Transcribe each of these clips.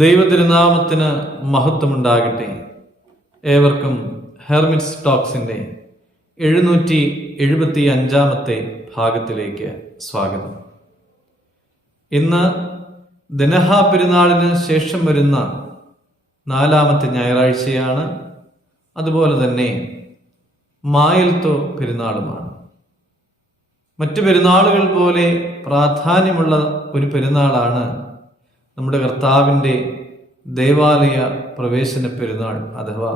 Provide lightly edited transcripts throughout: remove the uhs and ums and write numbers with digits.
ദൈവതിരുനാമത്തിന് മഹത്വമുണ്ടാകട്ടെ. ഏവർക്കും ഹെർമിറ്റ്സ് ടോക്സിന്റെ 775 ഭാഗത്തിലേക്ക് സ്വാഗതം. ഇന്ന് ദനഹാ പെരുന്നാളിന് ശേഷം വരുന്ന 4ാമത്തെ ഞായറാഴ്ചയാണ്. അതുപോലെ തന്നെ മായൽത്തോ പെരുന്നാളുമാണ്. മറ്റു പെരുന്നാളുകൾ പോലെ പ്രാധാന്യമുള്ള ഒരു പെരുന്നാളാണ് നമ്മുടെ കർത്താവിൻ്റെ ദേവാലയ പ്രവേശന പെരുന്നാൾ അഥവാ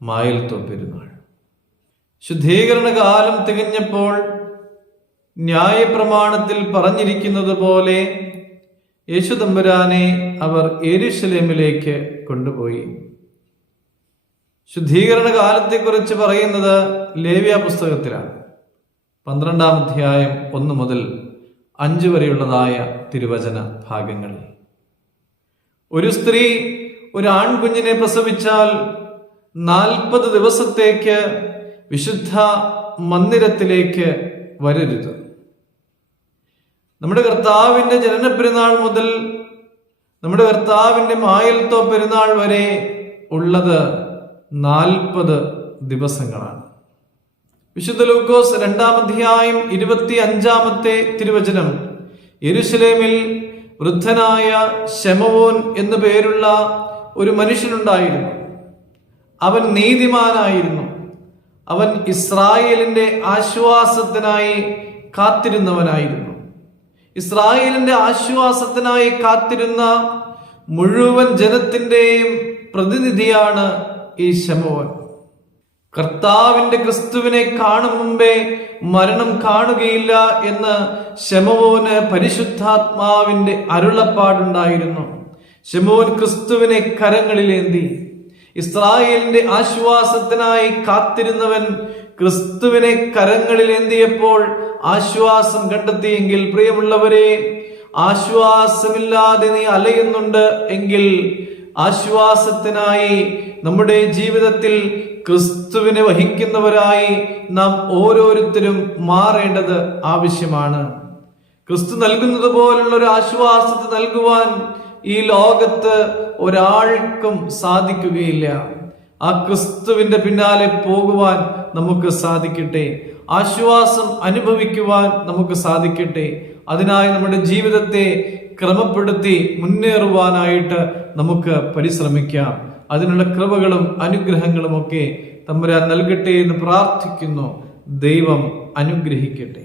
മായൽത്തോ പെരുന്നാൾ. ശുദ്ധീകരണ കാലം തികഞ്ഞപ്പോൾ ന്യായപ്രമാണത്തിൽ പറഞ്ഞിരിക്കുന്നത് പോലെ യേശുതമ്പുരാനെ അവർ യെരൂശലേമിലേക്ക് കൊണ്ടുപോയി. ശുദ്ധീകരണ കാലത്തെക്കുറിച്ച് പറയുന്നത് ലേവ്യ പുസ്തകത്തിലാണ്. 12-ാം അധ്യായം 1 മുതൽ 5 വരെയുള്ളതായ തിരുവചന ഭാഗങ്ങളിൽ ഒരു സ്ത്രീ ഒരു ആൺകുഞ്ഞിനെ പ്രസവിച്ചാൽ 40 ദിവസത്തേക്ക് വിശുദ്ധ മന്ദിരത്തിലേക്ക് വരരുത്. നമ്മുടെ കർത്താവിൻ്റെ ജനന പെരുന്നാൾ മുതൽ നമ്മുടെ കർത്താവിൻ്റെ മായൽത്തോ പെരുന്നാൾ വരെ ഉള്ളത് 40 ദിവസങ്ങളാണ്. വിശുദ്ധ ലൂക്കോസ് 2-ാം അധ്യായം 25-ാമത്തെ തിരുവചനം, യെരൂശലേമിൽ വൃദ്ധനായ ശമവോൻ എന്നു പേരുള്ള ഒരു മനുഷ്യനുണ്ടായിരുന്നു. അവൻ നീതിമാനായിരുന്നു. അവൻ ഇസ്രായേലിന്റെ ആശ്വാസത്തിനായി കാത്തിരുന്നവനായിരുന്നു. ഇസ്രായേലിന്റെ ആശ്വാസത്തിനായി കാത്തിരുന്ന മുഴുവൻ ജനത്തിന്റെയും പ്രതിനിധിയാണ് ഈ ശമവോൻ. കർത്താവിന്റെ ക്രിസ്തുവിനെ കാണും മുമ്പേ മരണം കാണുകയില്ല എന്ന് ശമവോന് പരിശുദ്ധാത്മാവിന്റെ അരുളപ്പാടുണ്ടായിരുന്നു. ശമവോൻ ക്രിസ്തുവിനെ കരങ്ങളിലേന്തി. ഇസ്രായേലിന്റെ ആശ്വാസത്തിനായി കാത്തിരുന്നവൻ ക്രിസ്തുവിനെ കരങ്ങളിലേന്തിയപ്പോൾ ആശ്വാസം കണ്ടെത്തിയെങ്കിൽ, പ്രിയമുള്ളവരെ, ആശ്വാസമില്ലാതെ നീ അലയുന്നുണ്ട് എങ്കിൽ ആശ്വാസത്തിനായി നമ്മുടെ ജീവിതത്തിൽ ക്രിസ്തുവിനെ വഹിക്കുന്നവരായി നാം ഓരോരുത്തരും മാറേണ്ടത് ആവശ്യമാണ്. ക്രിസ്തു നൽകുന്നത് പോലുള്ള ഒരു ആശ്വാസത്തെ നൽകുവാൻ ഈ ലോകത്ത് ഒരാൾക്കും സാധിക്കുകയില്ല. ആ ക്രിസ്തുവിന്റെ പിന്നാലെ പോകുവാൻ നമുക്ക് സാധിക്കട്ടെ. ആശ്വാസം അനുഭവിക്കുവാൻ നമുക്ക് സാധിക്കട്ടെ. അതിനായി നമ്മുടെ ജീവിതത്തെ ക്രമപ്പെടുത്തി മുന്നേറുവാനായിട്ട് നമുക്ക് പരിശ്രമിക്കാം. അതിനുള്ള കൃപകളും അനുഗ്രഹങ്ങളും ഒക്കെ തമ്പുരാൻ നൽകട്ടെ എന്ന് പ്രാർത്ഥിക്കുന്നു. ദൈവം അനുഗ്രഹിക്കട്ടെ.